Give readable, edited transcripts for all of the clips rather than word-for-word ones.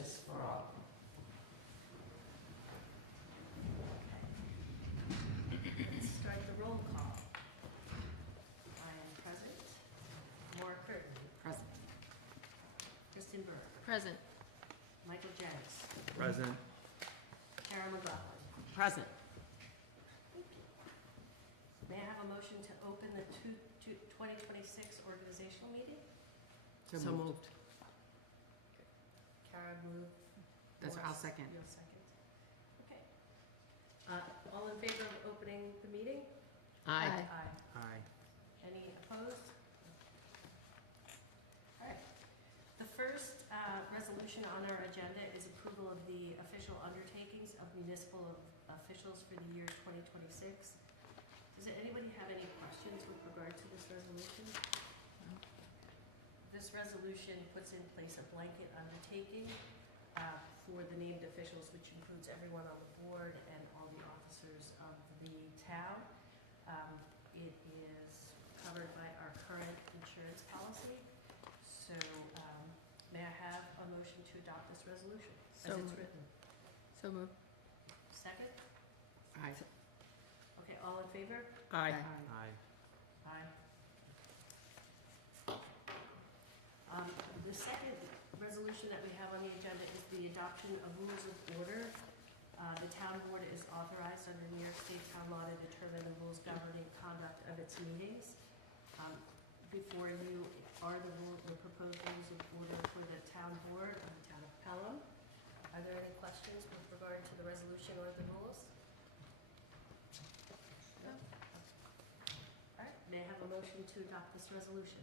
justice for all. Let's start the roll call. I am present. Maura Curtin. Present. Kristen Burke. Present. Michael Jennings. Present. Kara McLaughlin. Present. May I have a motion to open the 2026 organizational meeting? So moved. Kara moved. That's what I'll second. You'll second. Okay. All in favor of opening the meeting? Aye. Aye. Aye. Any opposed? All right. The first resolution on our agenda is approval of the official undertakings of municipal officials for the year 2026. Does anybody have any questions with regard to this resolution? This resolution puts in place a blanket undertaking for the named officials, which includes everyone on the board and all the officers of the town. It is covered by our current insurance policy. So may I have a motion to adopt this resolution as it's written? So moved. Second? Aye. Okay, all in favor? Aye. Aye. Aye. The second resolution that we have on the agenda is the adoption of rules of order. The town board is authorized under New York State town law to determine the rules governing conduct of its meetings. Before you are the proposed rules of order for the town board of the town of Pelham. Are there any questions with regard to the resolution or the rules? No? All right, may I have a motion to adopt this resolution?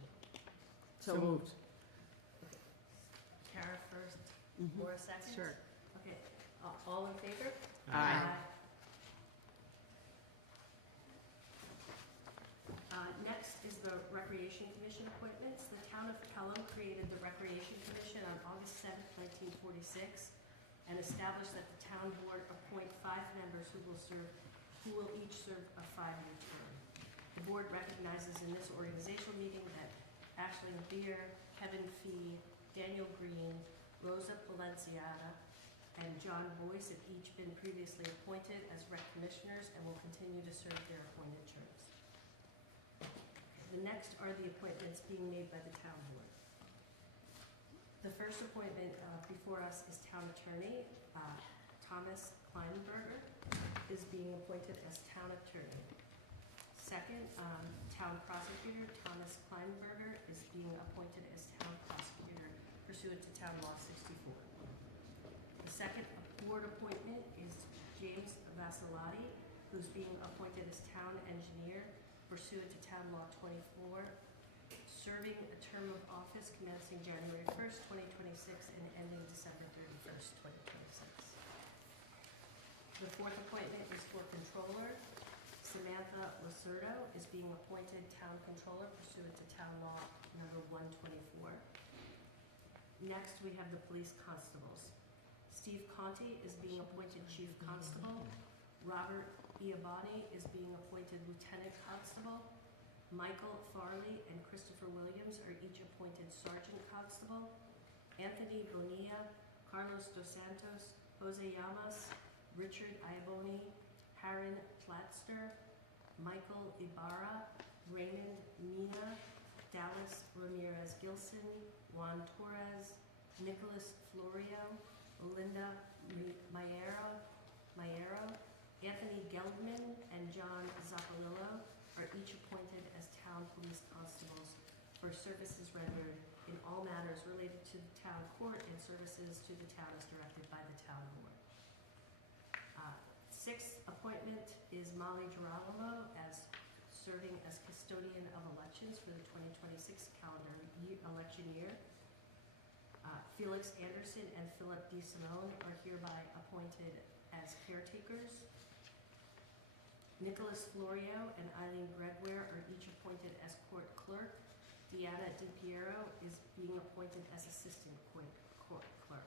So moved. Kara first, Mhm. Maura second? Sure. Okay, all in favor? Aye. Next is the Recreation Commission appointments. The town of Pelham created the Recreation Commission on August 7th, 1946, and established that the town board appoint 5 members who will each serve a 5-year term. The board recognizes in this organizational meeting that Ashley Beer, Kevin Fee, Daniel Green, Rosa Palenciata, and John Boyce have each been previously appointed as rec commissioners and will continue to serve their appointed terms. The next are the appointments being made by the town board. The first appointment before us is town attorney. Thomas Kleinberger is being appointed as town attorney. Second, town prosecutor Thomas Kleinberger is being appointed as town prosecutor pursuant to town law 64. The second board appointment is James Vasilati, who's being appointed as town engineer pursuant to town law 24, serving a term of office commencing January 1st, 2026 and ending December 31st, 2026. The fourth appointment is for controller. Samantha Lacerdo is being appointed town controller pursuant to town law number 124. Next, we have the police constables. Steve Conti is being appointed chief constable. Robert Iabani is being appointed lieutenant constable. Michael Farley and Christopher Williams are each appointed sergeant constable. Anthony Bonilla, Carlos Dos Santos, Jose Llamas, Richard Iaboni, Haran Platster, Michael Ibarra, Raymond Mina, Dallas Ramirez Gilson, Juan Torres, Nicholas Florio, Linda Mayero, Anthony Geldman, and John Zappalillo are each appointed as town police constables for services rendered in all matters related to the town court and services to the town as directed by the town board. Sixth appointment is Molly Girolamo as serving as custodian of elections for the 2026 calendar election year. Felix Anderson and Philip D. Simone are hereby appointed as caretakers. Nicholas Florio and Eileen Gregware are each appointed as court clerk. Deanna DiPiero is being appointed as assistant court clerk.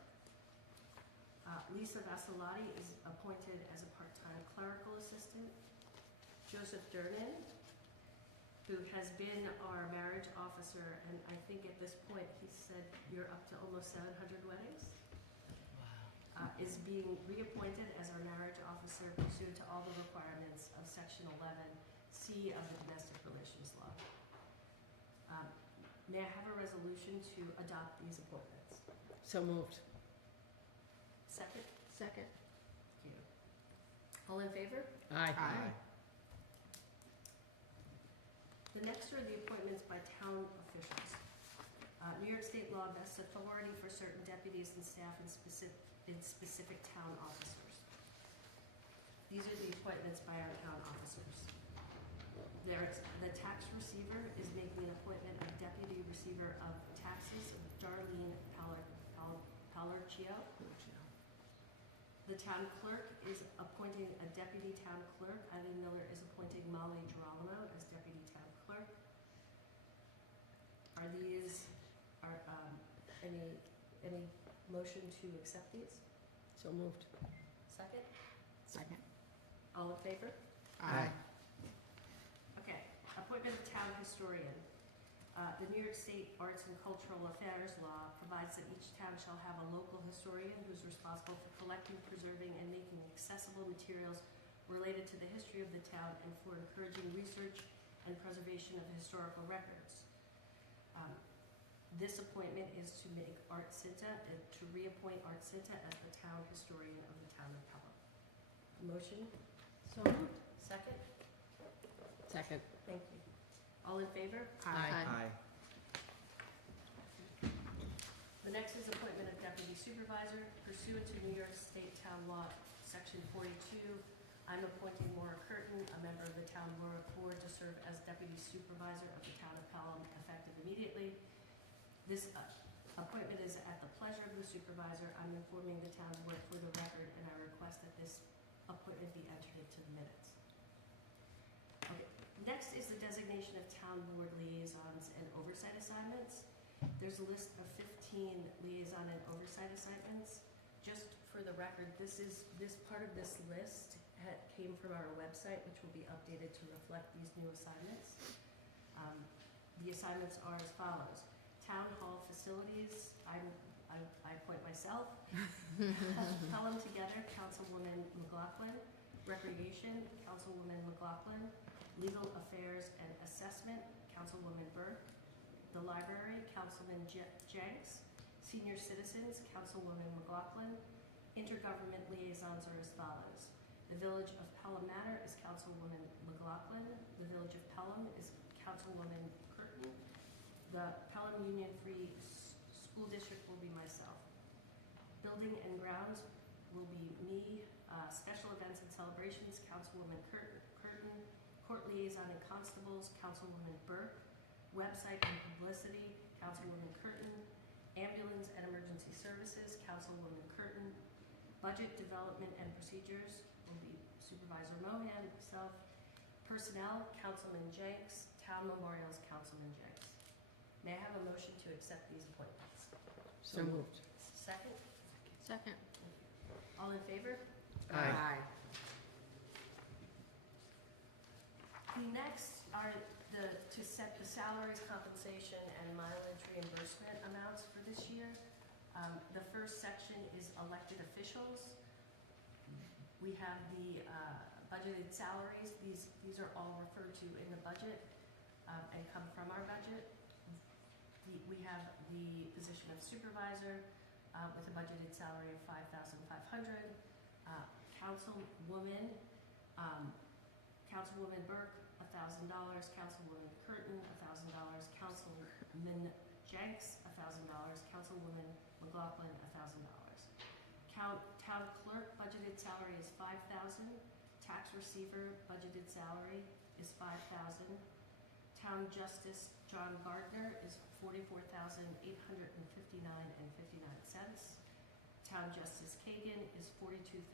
Lisa Vasilati is appointed as a part-time clerical assistant. Joseph Durnan, who has been our marriage officer, and I think at this point he said you're up to almost 700 weddings. being reappointed as our marriage officer pursuant to all the requirements of Section 11C of the Domestic Relations Law. May I have a resolution to adopt these appointments? So moved. Second? Second. Thank you. All in favor? Aye. The next are the appointments by town officials. New York State law vests authority for certain deputies and staff in specific town officers. These are the appointments by our town officers. The tax receiver is making an appointment of deputy receiver of taxes, Darlene Palercio. The town clerk is appointing a deputy town clerk. Eileen Miller is appointing Molly Girolamo as deputy town clerk. Any motion to accept these? So moved. Second? Second. All in favor? Aye. Okay, appointment of town historian. The New York State Arts and Cultural Affairs Law provides that each town shall have a local historian who's responsible for collecting, preserving, and making accessible materials related to the history of the town and for encouraging research and preservation of historical records. This appointment is to make Art Cinta, to reappoint Art Cinta as the town historian of the town of Pelham. Motion? So moved. Second? Second. Thank you. All in favor? Aye. The next is appointment of deputy supervisor. Pursuant to New York State Town Law, Section 42, I'm appointing Maura Curtin, a member of the town board, to serve as deputy supervisor of the town of Pelham, effective immediately. This appointment is at the pleasure of the supervisor. I'm informing the town board for the record, and I request that this appointment be entered into the minutes. Okay. Next is the designation of town board liaisons and oversight assignments. There's a list of 15 liaison and oversight assignments. Just for the record, this part of this list came from our website, which will be updated to reflect these new assignments. The assignments are as follows. Town hall facilities, I appoint myself. Pelham Together, Councilwoman McLaughlin. Recreation, Councilwoman McLaughlin. Legal Affairs and Assessment, Councilwoman Burke. The Library, Councilman Jenks. Senior Citizens, Councilwoman McLaughlin. Intergovernment liaisons are as follows. The Village of Pelham Manor is Councilwoman McLaughlin. The Village of Pelham is Councilwoman Curtin. The Pelham Union Free School District will be myself. Building and Grounds will be me. Special Events and Celebrations, Councilwoman Curtin. Court Liaison and Constables, Councilwoman Burke. Website and Publicity, Councilwoman Curtin. Ambulance and Emergency Services, Councilwoman Curtin. Budget Development and Procedures will be Supervisor Mohan, myself. Personnel, Councilman Jenks. Town Memorials, Councilman Jenks. May I have a motion to accept these appointments? So moved. Second? Second. All in favor? Aye. The next are to set the salaries, compensation, and mileage reimbursement amounts for this year. The first section is elected officials. We have the budgeted salaries. These are all referred to in the budget and come from our budget. We have the position of supervisor with a budgeted salary of $5,500. Councilwoman Burke, $1,000. Councilwoman Curtin, $1,000. Councilman Jenks, $1,000. Councilwoman McLaughlin, $1,000. Town clerk budgeted salary is $5,000. Tax receiver budgeted salary is $5,000. Town justice John Gardner is $44,859.59. Town justice Kagan is $42,430.85.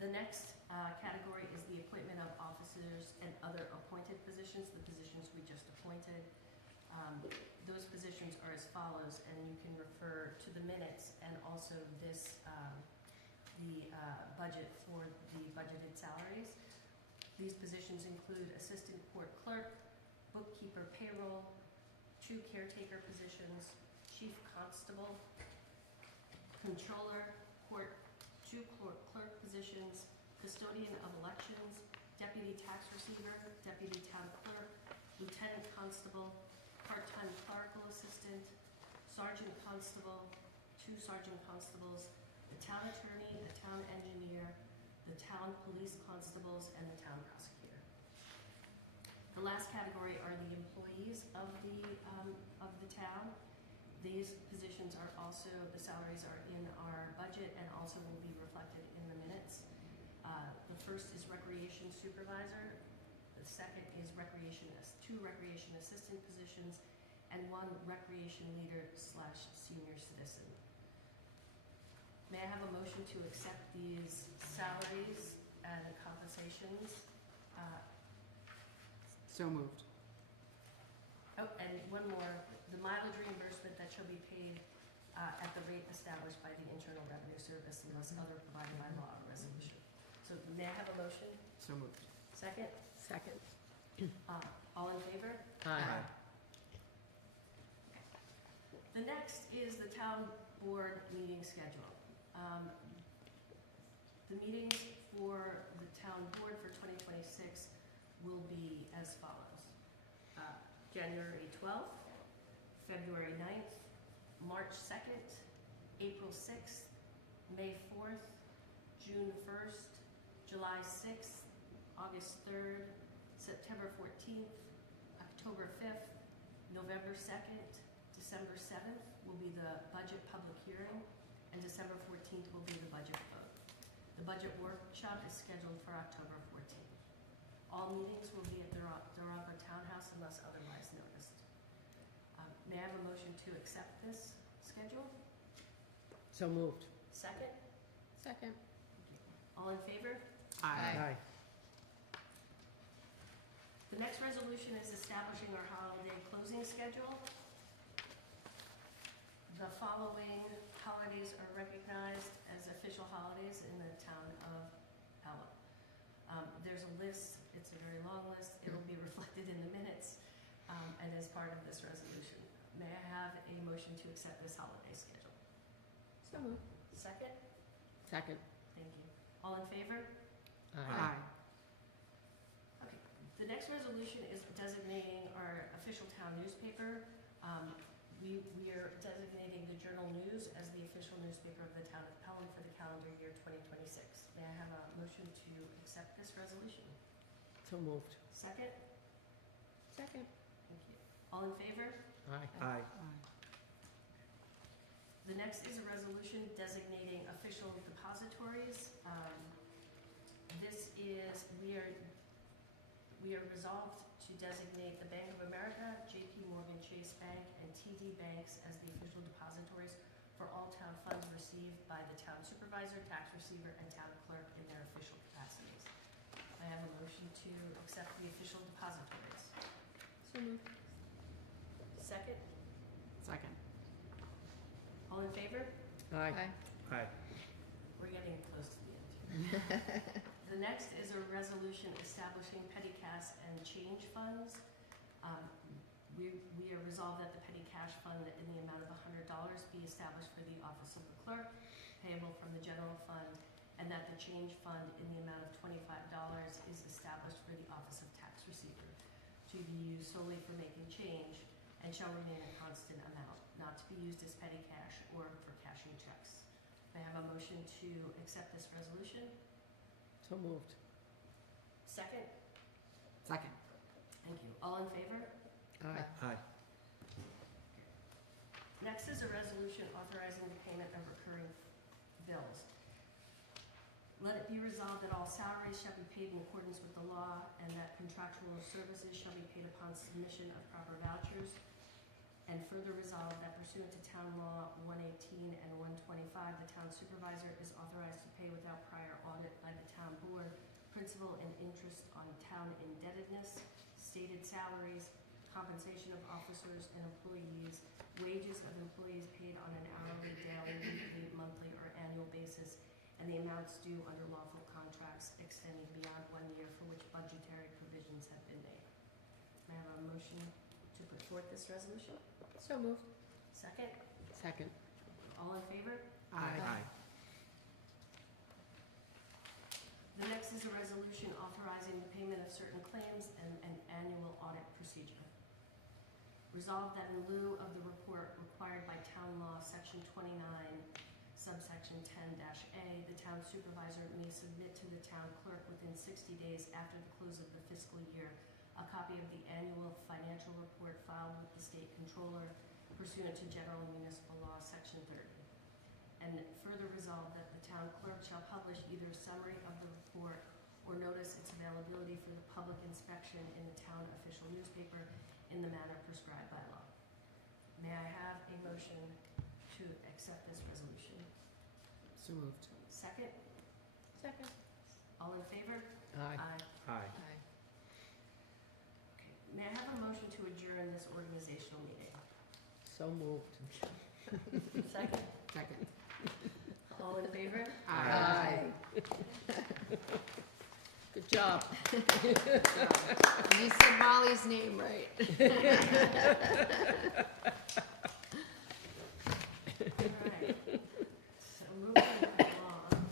The next category is the appointment of officers and other appointed positions, the positions we just appointed. Those positions are as follows, and you can refer to the minutes and also this, the budget for the budgeted salaries. These positions include assistant court clerk, bookkeeper payroll, 2 caretaker positions, chief constable, controller, court, 2 clerk positions, custodian of elections, deputy tax receiver, deputy town clerk, lieutenant constable, part-time clerical assistant, sergeant constable, 2 sergeant constables, the town attorney, the town engineer, the town police constables, and the town prosecutor. The last category are the employees of the town. These positions are also, the salaries are in our budget and also will be reflected in the minutes. The first is recreation supervisor. The second is 2 recreation assistant positions, and 1 recreation leader / senior citizen. May I have a motion to accept these salaries and compensations? So moved. Oh, and one more, the mileage reimbursement that shall be paid at the rate established by the Internal Revenue Service unless other provided by law or resolution. So may I have a motion? So moved. Second? Second. All in favor? Aye. The next is the town board meeting schedule. The meetings for the town board for 2026 will be as follows. January 12th, February 9th, March 2nd, April 6th, May 4th, June 1st, July 6th, August 3rd, September 14th, October 5th, November 2nd, December 7th will be the budget public hearing, and December 14th will be the budget vote. The budget workshop is scheduled for October 14th. All meetings will be at the Durango Townhouse unless otherwise noticed. May I have a motion to accept this schedule? So moved. Second? Second. All in favor? Aye. The next resolution is establishing our holiday closing schedule. The following holidays are recognized as official holidays in the town of Pelham. There's a list, it's a very long list, it will be reflected in the minutes and as part of this resolution. May I have a motion to accept this holiday schedule? So moved. Second? Second. Thank you. All in favor? Aye. Okay. The next resolution is designating our official town newspaper. We are designating the Journal News as the official newspaper of the town of Pelham for the calendar year 2026. May I have a motion to accept this resolution? So moved. Second? Second. Thank you. All in favor? Aye. The next is a resolution designating official depositories. This is, we are resolved to designate the Bank of America, JP Morgan Chase Bank, and TD Banks as the official depositories for all town funds received by the town supervisor, tax receiver, and town clerk in their official capacities. I have a motion to accept the official depositories. So moved. Second? Second. All in favor? Aye. We're getting close to the end. The next is a resolution establishing petty cash and change funds. We are resolved that the petty cash fund in the amount of $100 be established for the office of the clerk, payable from the general fund, and that the change fund in the amount of $25 is established for the office of tax receiver to be used solely for making change and shall remain a constant amount, not to be used as petty cash or for cashing checks. May I have a motion to accept this resolution? So moved. Second? Second. Thank you. All in favor? Aye. Next is a resolution authorizing the payment of recurring bills. Let it be resolved that all salaries shall be paid in accordance with the law and that contractual services shall be paid upon submission of proper vouchers. And further resolved that pursuant to Town Law 118 and 125, the town supervisor is authorized to pay without prior audit by the town board principal and interest on town indebtedness, stated salaries, compensation of officers and employees, wages of employees paid on an hourly, daily, weekly, monthly, or annual basis, and the amounts due under lawful contracts extending beyond 1 year for which budgetary provisions have been made. May I have a motion to put forth this resolution? So moved. Second? Second. All in favor? Aye. The next is a resolution authorizing the payment of certain claims and an annual audit procedure. Resolved that in lieu of the report required by town law, section 29, subsection 10-A, the town supervisor may submit to the town clerk within 60 days after the close of the fiscal year a copy of the annual financial report filed with the state controller pursuant to general municipal law, section 30. And further resolved that the town clerk shall publish either a summary of the report or notice its availability for the public inspection in the town official newspaper in the manner prescribed by law. May I have a motion to accept this resolution? So moved. Second? Second. All in favor? Aye. Aye. Aye. Okay. May I have a motion to adjourn this organizational meeting? So moved. Second? Second. All in favor? Aye. Good job. You said Molly's name right. Alright, so moving along.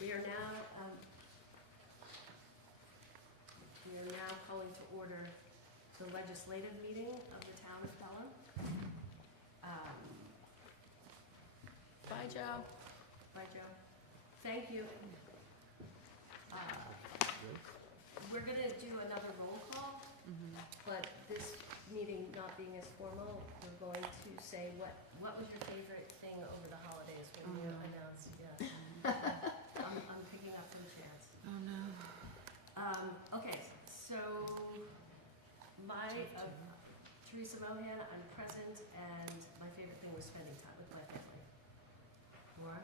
We are now calling to order the legislative meeting of the town of Pelham. Bye, Joe. Bye, Joe. Thank you. We're gonna do another roll call, but this meeting not being as formal, we're going to say what was your favorite thing over the holidays when you announced, yeah. I'm picking up from chance. Oh, no. Okay, so Teresa Mohan, I'm present, and my favorite thing was spending time with my family. Laura?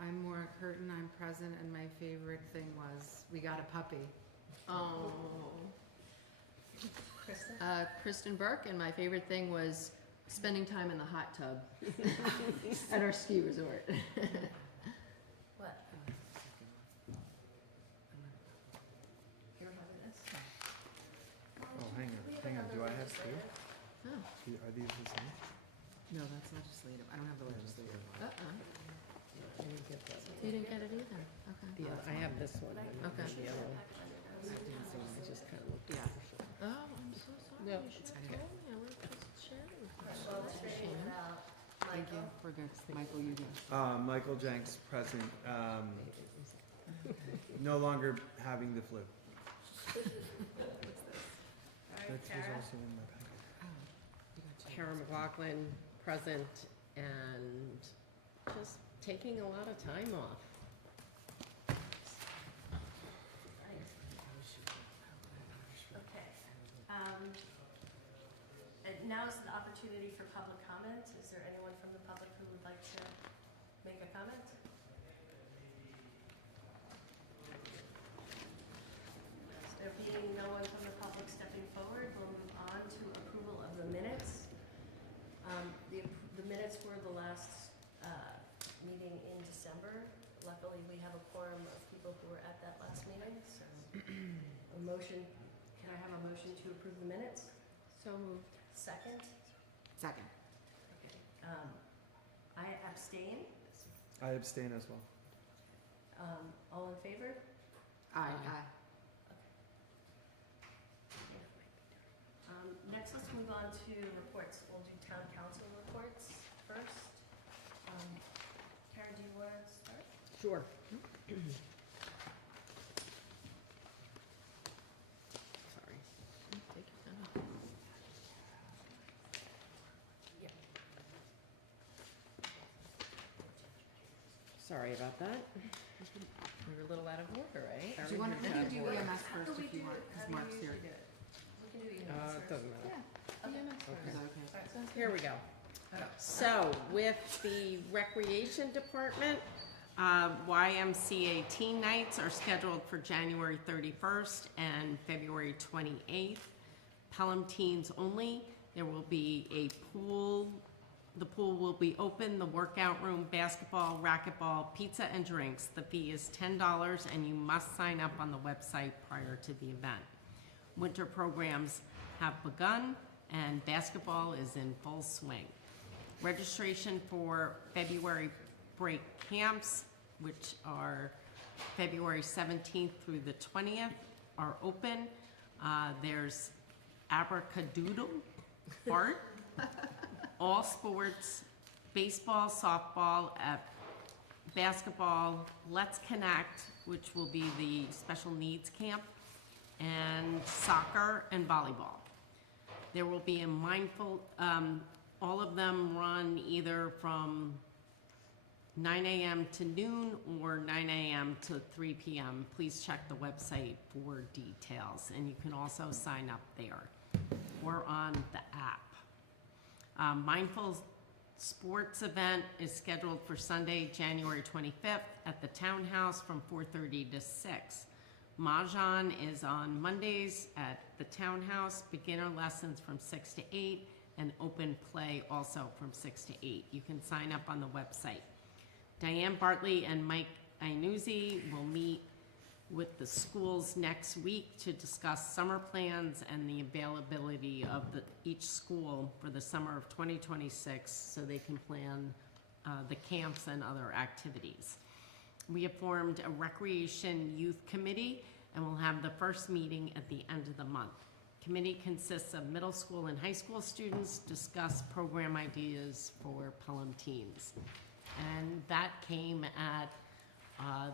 I'm Maura Curtin, I'm present, and my favorite thing was we got a puppy. Oh. Krista? Kristen Burke, and my favorite thing was spending time in the hot tub at our ski resort. What? Here, how about this? Oh, hang on, do I have two? Oh, Are these the same? No, that's legislative. I don't have the legislative. I didn't get that. you didn't get it either. Okay. Yeah, I have this one. Okay. The other one. I didn't see I it. just kind of looked at Yeah. it. Oh, I'm so sorry. No, You should have okay. told me. I would have just shared it with you. Well, let's straighten it out. Thank you. Michael? We're good. Michael, you go. Michael Jenks, present. No longer having the flu. All right, That was Tara? also in my packet. You got two. Karen McLaughlin, present, and just taking a lot of time off. Nice. Okay. And now is the opportunity for public comment. Is there anyone from the public who would like to make a comment? There being no one from the public stepping forward, we'll move on to approval of the minutes. The minutes were the last meeting in December. Luckily, we have a quorum of people who were at that last meeting, so a motion, can I have a motion to approve the minutes? So moved. Second? Second. Okay. I abstain. I abstain as well. All in favor? Aye. Next, let's move on to reports. We'll do town council reports first. Karen, do you want to start? Sure. Sorry. Take your time. Sorry about that. We were a little out of order, right? Do you want, we can do EMS How do first we if you do want, it? because How do Mark's you here. usually do it? We can do It EMS first. doesn't matter. Yeah. EMS Is first. that okay? Alright. Sounds Here good. we go. Okay. So with the Recreation Department, YMCA teen nights are scheduled for January 31st and February 28th. Pelham teens only. There will be a pool. The pool will be open, the workout room, basketball, racquetball, pizza, and drinks. The fee is $10, and you must sign up on the website prior to the event. Winter programs have begun, and basketball is in full swing. Registration for February break camps, which are February 17th through the 20th, are open. There's abracadoodle art, all sports, baseball, softball, basketball, Let's Connect, which will be the special needs camp, and soccer and volleyball. There will be a mindful, all of them run either from 9 a.m. to noon or 9 a.m. to 3 p.m. Please check the website for details, and you can also sign up there or on the app. Mindful Sports event is scheduled for Sunday, January 25th at the Townhouse from 4:30 to 6. Mahjong is on Mondays at the Townhouse, beginner lessons from 6 to 8, and open play also from 6 to 8. You can sign up on the website. Diane Bartley and Mike Iannuzzi will meet with the schools next week to discuss summer plans and the availability of each school for the summer of 2026 so they can plan the camps and other activities. We have formed a recreation youth committee and will have the first meeting at the end of the month. Committee consists of middle school and high school students, discuss program ideas for Pelham teens. And that came at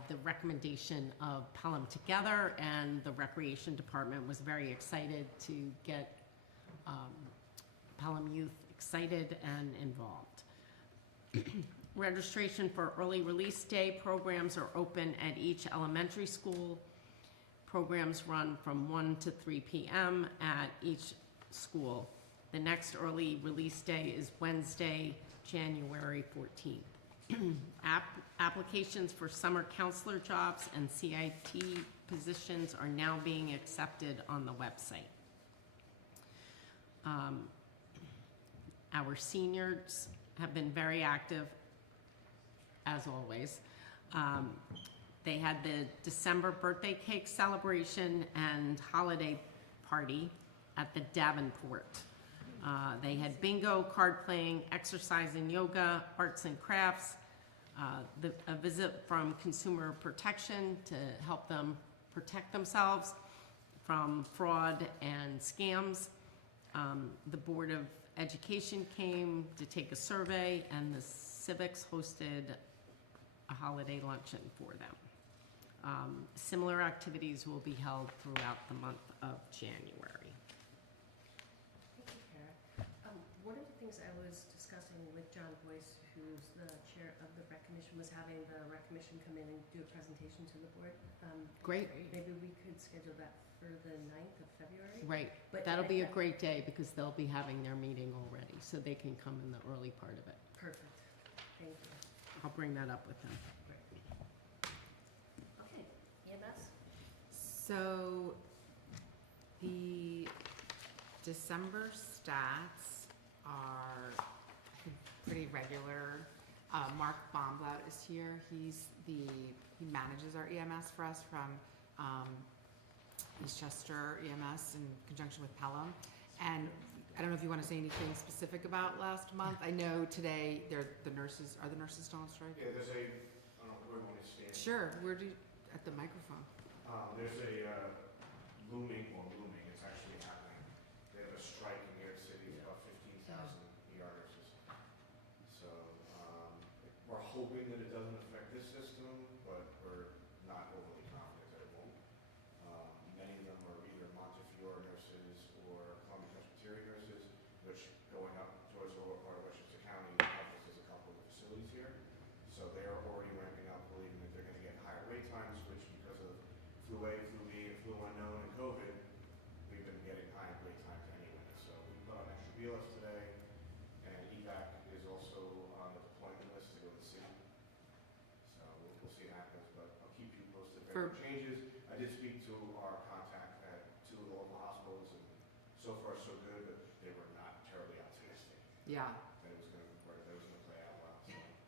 the recommendation of Pelham Together, and the Recreation Department was very excited to get Pelham youth excited and involved. Registration for early release day programs are open at each elementary school. Programs run from 1 to 3 p.m. at each school. The next early release day is Wednesday, January 14th. Applications for summer counselor jobs and CIT positions are now being accepted on the website. Our seniors have been very active, as always. They had the December birthday cake celebration and holiday party at the Davenport. They had bingo, card playing, exercise and yoga, arts and crafts, a visit from Consumer Protection to help them protect themselves from fraud and scams. The Board of Education came to take a survey, and the Civics hosted a holiday luncheon for them. Similar activities will be held throughout the month of January. Thank you, Kara. One of the things I was discussing with John Boyce, who's the chair of the rec commission, was having the rec commission come in and do a presentation to the board. Great. Maybe we could schedule that for the 9th of February? Right. But That'll be a great day because they'll be having their meeting already, so they can come in the early part of it. Perfect. Thank you. I'll bring that up with them. Okay, EMS? So the December stats are pretty regular. Mark Bomblaut is here. He manages our EMS for us from Eastchester EMS in conjunction with Pelham. And I don't know if you want to say anything specific about last month. I know today are the nurses still on strike? Yeah, there's I don't know where we want to stand. Sure, at the microphone. There's a looming, it's actually happening. They have a strike in New York City, about 15,000 ER nurses. So, we're hoping that it doesn't affect this system, but we're not overly confident that it won't. Many of them are either Montefiore nurses or Columbia Presbyterian nurses, which going up towards the lower part of Westchester County encompasses a couple of facilities here. So they are already ramping up, believing that they're going to get higher wait times, which because of flu A, flu B, and flu unknown and COVID, we've been getting high wait times anyway. So we put on extra BLS today, and evac is also on the deployment list to go to the city. So we'll see what happens, but I'll keep you posted if there are changes. I did speak to our contact at 2 of the local hospitals, and so far so good, but they were not terribly optimistic Yeah. that it was going to play out well.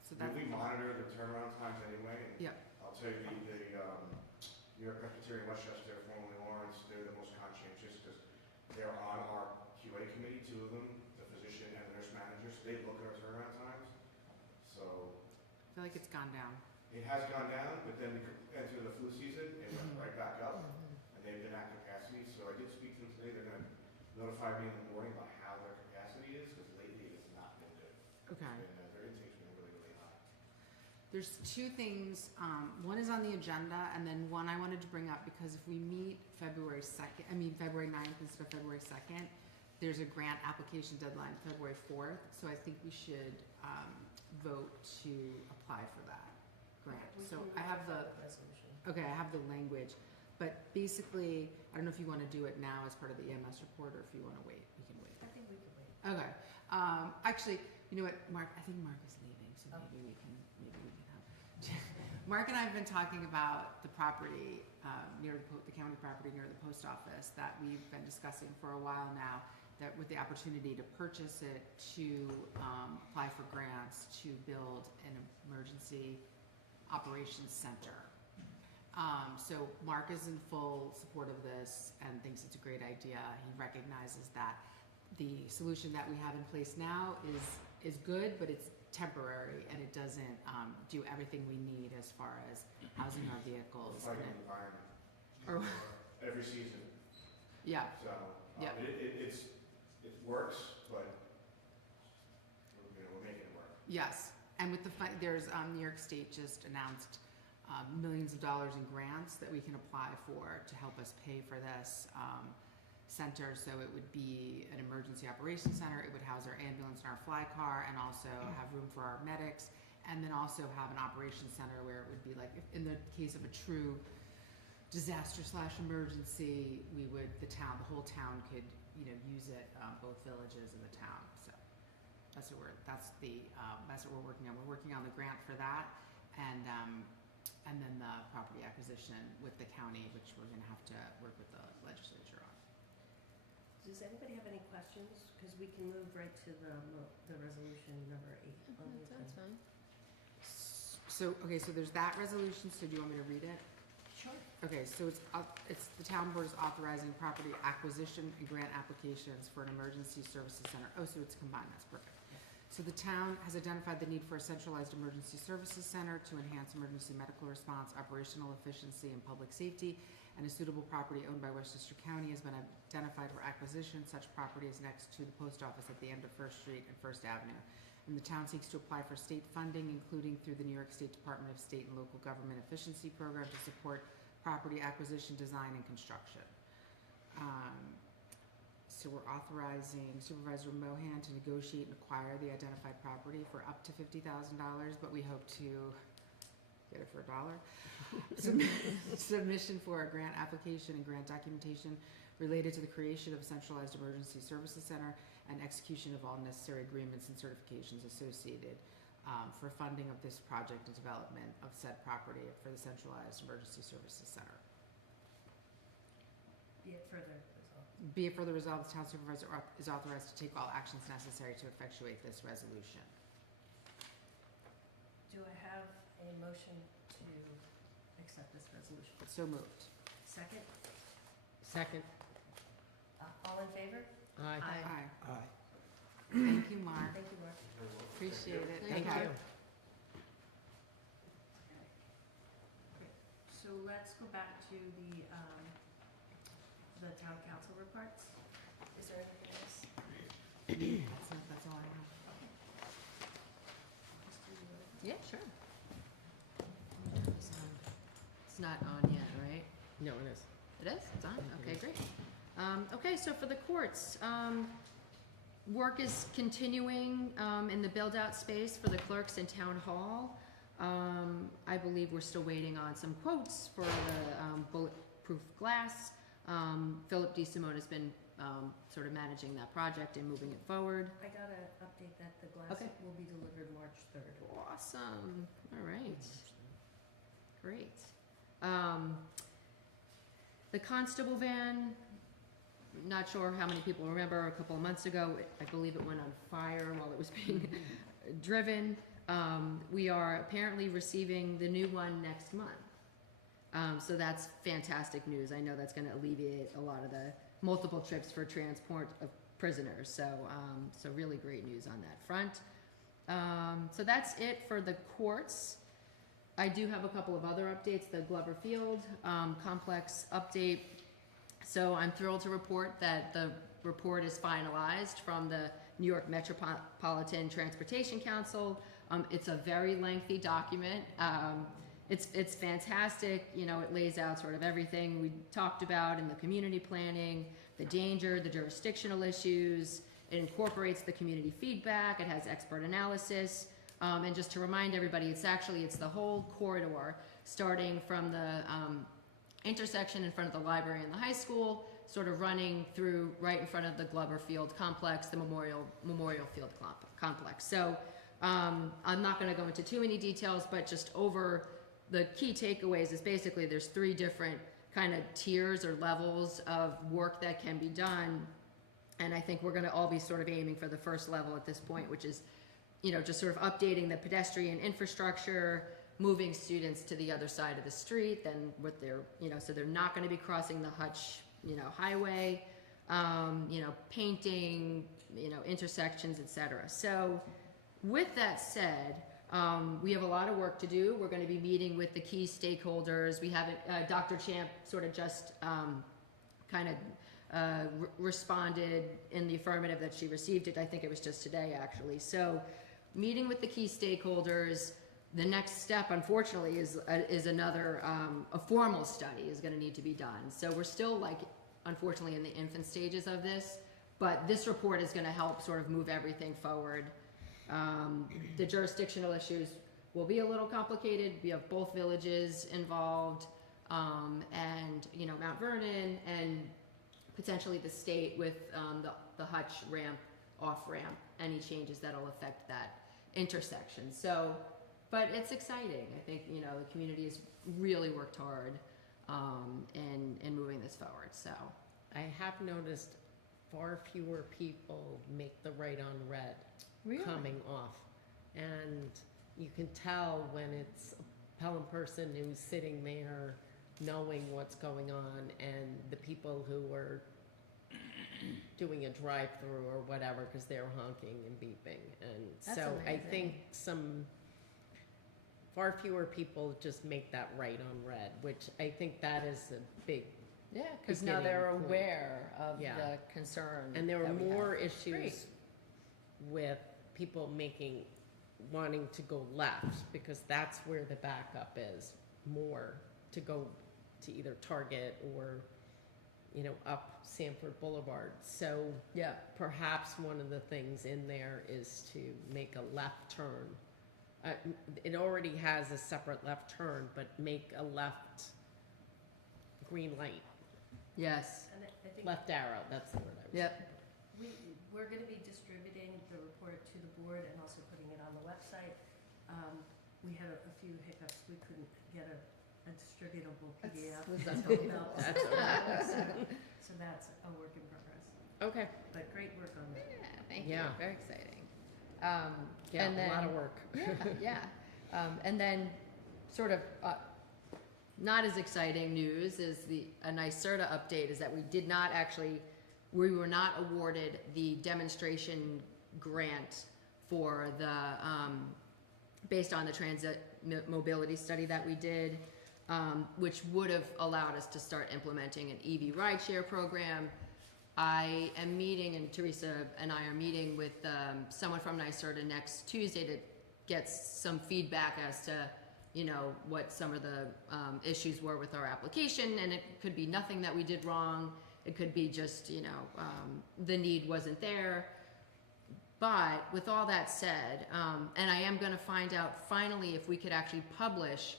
So that. We monitor the turnaround times anyway. And Yeah. I'll tell you, the New York Presbyterian Westchester, formerly Lawrence, they're the most conscientious because they're on our QA committee, two of them, the physician and the nurse managers, they look at our turnaround times. So I feel like it's gone down. it has gone down, but then enter the flu season, it went right back up, and they've been at capacity. So I did speak to them today, they're gonna notify me in the morning about how their capacity is, because lately it's not been good. Okay. Their intake's been really, really high. There's two things. One is on the agenda, and then one I wanted to bring up because if we meet February 9th instead of February 2nd, there's a grant application deadline February 4th. So I think we should vote to apply for that grant. We So can I have the resolution. okay. I have the language, but basically, I don't know if you want to do it now as part of the EMS report, or if you want to wait. We can wait. I think we could wait. Okay. Actually, you know what, Mark? I think Mark is leaving, so Oh. maybe we can have. Mark and I have been talking about the property near the county property near the post office that we've been discussing for a while now. That with the opportunity to purchase it, to apply for grants, to build an emergency operations center. So Mark is in full support of this and thinks it's a great idea. He recognizes that the solution that we have in place now is good, but it's temporary and it doesn't do everything we need as far as housing our vehicles. Fighting the environment. Or- Every season. Yeah, So Yeah. it works, but we're making it work. yes. And with the there's New York State just announced millions of dollars in grants that we can apply for to help us pay for this center. So it would be an emergency operations center. It would house our ambulance and our fly car, and also have room for our medics, and then also have an operations center where it would be like, if in the case of a true disaster/emergency, the whole town could, use it, both villages and the town. So that's what we're working on. We're working on the grant for that, and then the property acquisition with the county, which we're gonna have to work with the legislature on. Does anybody have any questions? Because we can move right to the resolution number 8. on the That's agenda. fine. So there's that resolution. So do you want me to read it? Sure. Okay, so it's the town board is authorizing property acquisition and grant applications for an emergency services center. Oh, so it's combined, that's perfect. So the town has identified the need for a centralized emergency services center to enhance emergency medical response, operational efficiency, and public safety, and a suitable property owned by Westchester County has been identified for acquisition. Such property is next to the post office at the end of First Street and First Avenue. And the town seeks to apply for state funding, including through the New York State Department of State and Local Government Efficiency Program, to support property acquisition, design, and construction. So we're authorizing Supervisor Mohan to negotiate and acquire the identified property for up to $50,000, but we hope to get it for $1. Submission for a grant application and grant documentation related to the creation of a centralized emergency services center and execution of all necessary agreements and certifications associated for funding of this project and development of said property for the centralized emergency services center. Be it further resolved. Be it further resolved, the town supervisor is authorized to take all actions necessary to effectuate this resolution. Do I have a motion to accept this resolution? So moved. Second? Second. All in favor? Aye. Aye. Aye. Thank you, Mark. Thank you, Mark. Appreciate it. Thank Okay. you. Great. So let's go back to the town council reports. Is there anything else? That's all I have. Just do the- Yeah, sure. It's not on yet, right? No, it is. It is? It's on? Okay, great. Okay, so for the courts, work is continuing in the build-out space for the clerks in town hall. I believe we're still waiting on some quotes for the bulletproof glass. Philip DeSimone's been sort of managing that project and moving it forward. I got an update that the glass Okay. will be delivered March 3rd. Awesome. All right. Great. The constable van, not sure how many people remember, a couple of months ago, I believe it went on fire while it was being driven. We are apparently receiving the new one next month. So that's fantastic news. I know that's going to alleviate a lot of the multiple trips for transport of prisoners. So, so really great news on that front. So that's it for the courts. I do have a couple of other updates, the Glover Field complex update. So I'm thrilled to report that the report is finalized from the New York Metropolitan Transportation Council. It's a very lengthy document. It's fantastic. You know, it lays out sort of everything we talked about in the community planning, the danger, the jurisdictional issues. It incorporates the community feedback. It has expert analysis. And just to remind everybody, it's the whole corridor, starting from the intersection in front of the library and the high school, sort of running through right in front of the Glover Field complex, the Memorial Field complex. So I'm not going to go into too many details, but just over the key takeaways is basically there's 3 different kind of tiers or levels of work that can be done. And I think we're going to all be sort of aiming for the first level at this point, which is, you know, just sort of updating the pedestrian infrastructure, moving students to the other side of the street, then with their, you know, so they're not going to be crossing the Hutch, you know, highway, you know, painting, you know, intersections, etc. So with that said, we have a lot of work to do. We're going to be meeting with the key stakeholders. We haven't, Dr. Champ sort of just kind of responded in the affirmative that she received it. I think it was just today, actually. So meeting with the key stakeholders. The next step, unfortunately, is another, a formal study is going to need to be done. So we're still, like, unfortunately, in the infant stages of this, but this report is going to help sort of move everything forward. The jurisdictional issues will be a little complicated. We have both villages involved, and, you know, Mount Vernon, and potentially the state with the Hutch ramp, off-ramp, any changes that'll affect that intersection. So, but it's exciting. I think, you know, the community has really worked hard in moving this forward. So I have noticed far fewer people make the right on red coming off. And you can tell when it's a Pelham person who's sitting there knowing what's going on, and the people who are doing a drive-through or whatever because they're honking and beeping. And That's so I amazing. think far fewer people just make that right on red, which I think that is a big, yeah, because now they're beginning point. aware of Yeah. the concern. and there are that we have. more issues Great. with people wanting to go left, because that's where the backup is, more to go to either Target or, you know, up Sanford Boulevard. So Yeah. perhaps one of the things in there is to make a left turn. It already has a separate left turn, but make a left green light, Yes. And I think left arrow, that's the word I was. Yep. we're going to be distributing the report to the board and also putting it on the website. We had a few hiccups. We couldn't get a distributable PDF. That's totally No. That's okay. So that's a work in progress. Okay, But great work on that. Yeah, thank Yeah. you. Very exciting. yeah, And a lot then- of work. Yeah. And then sort of not as exciting news is a NYSERDA update is that we were not awarded the demonstration grant for based on the transit mobility study that we did, which would have allowed us to start implementing an EV rideshare program. I am meeting, and Teresa and I are meeting with someone from NYSERDA next Tuesday to get some feedback as to, you know, what some of the issues were with our application. And it could be nothing that we did wrong. It could be just, you know, the need wasn't there. But with all that said, and I am going to find out finally if we could actually publish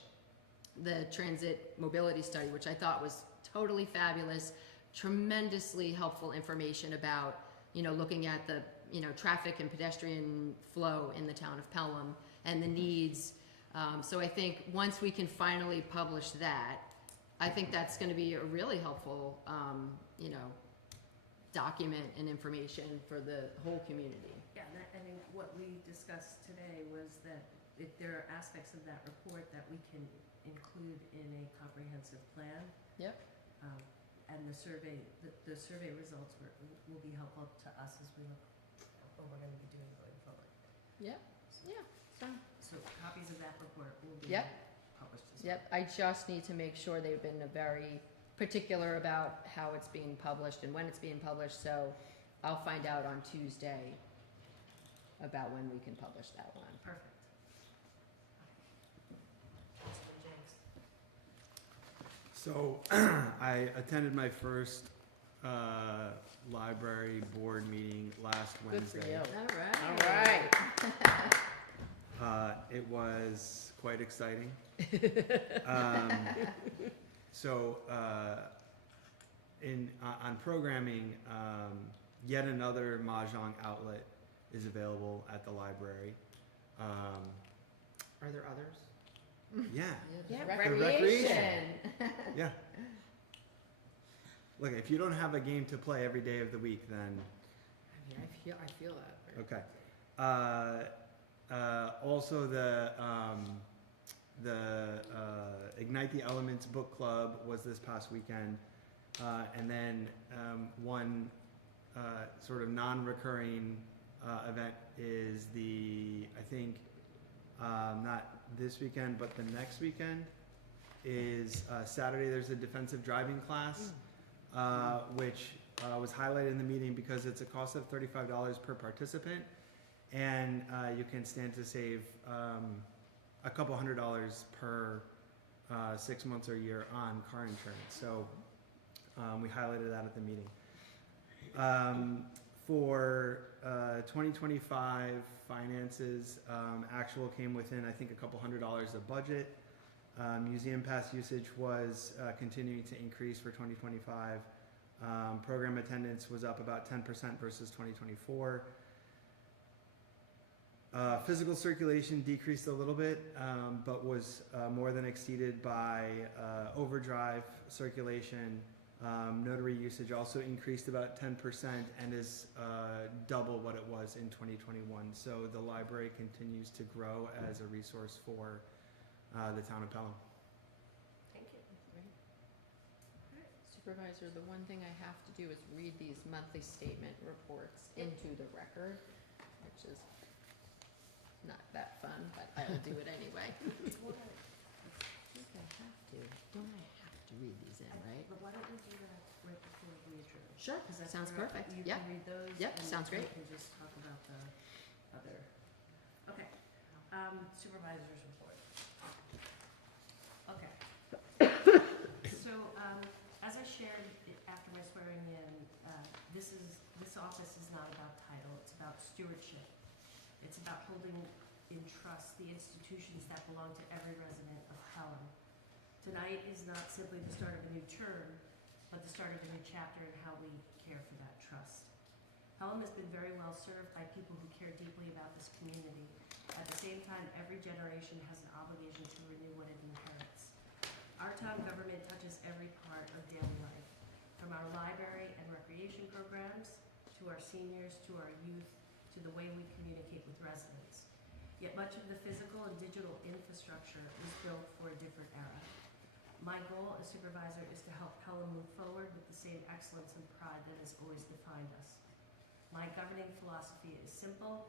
the transit mobility study, which I thought was totally fabulous, tremendously helpful information about, you know, looking at the, you know, traffic and pedestrian flow in the town of Pelham and the needs. So I think once we can finally publish that, I think that's going to be a really helpful, you know, document and information for the whole community. Yeah, and I think what we discussed today was that if there are aspects of that report that we can include in a comprehensive plan. Yep. and the survey results will be helpful to us as we look at what we're gonna be doing going forward. Yeah, so, So copies of that report will be Yep. published as well. yep, I just need to make sure they've been very particular about how it's being published and when it's being published, so I'll find out on Tuesday about when we can publish that one. Perfect. Councilman Jenks. So I attended my first library board meeting last Good for Wednesday. you. All right. It was quite exciting. So on programming, yet another mahjong outlet is available at the library. Are there others? Yeah, Yeah, recreation. recreation. yeah. Look, if you don't have a game to play every day of the week, then I mean, I feel that. okay. Also, the Ignite the Elements book club was this past weekend, and then one sort of non-recurring event is not this weekend, but the next weekend is Saturday. There's a defensive driving class, which was highlighted in the meeting because it's a cost of $35 per participant, and you can stand to save a couple $100 per 6 months or a year on car insurance. So we highlighted that at the meeting. For 2025 finances, actual came within, I think, a couple $100 of budget. Museum pass usage was continuing to increase for 2025. Program attendance was up about 10% versus 2024. Physical circulation decreased a little bit, but was more than exceeded by overdrive circulation. Notary usage also increased about 10% and is double what it was in 2021. So the library continues to grow as a resource for the town of Pelham. Thank you. Supervisor, the one thing I have to do is read these monthly statement reports into the record, which is not that fun, but I will do it anyway. I think I have to. Don't I have to read these in, right? But why don't we do that right before we adjourn? Sure, 'Cause that's sounds where perfect. You Yeah. can read those. Yep, and sounds great. We can just talk about the other. Okay, supervisor's report. Okay. So, as I shared after my swearing in, this office is not about title, it's about stewardship. It's about holding in trust the institutions that belong to every resident of Pelham. Tonight is not simply the start of a new term, but the start of a new chapter in how we care for that trust. Pelham has been very well served by people who care deeply about this community. At the same time, every generation has an obligation to renew what it inherits. Our town government touches every part of daily life, from our library and recreation programs, to our seniors, to our youth, to the way we communicate with residents. Yet much of the physical and digital infrastructure was built for a different era. My goal as supervisor is to help Pelham move forward with the same excellence and pride that has always defined us. My governing philosophy is simple: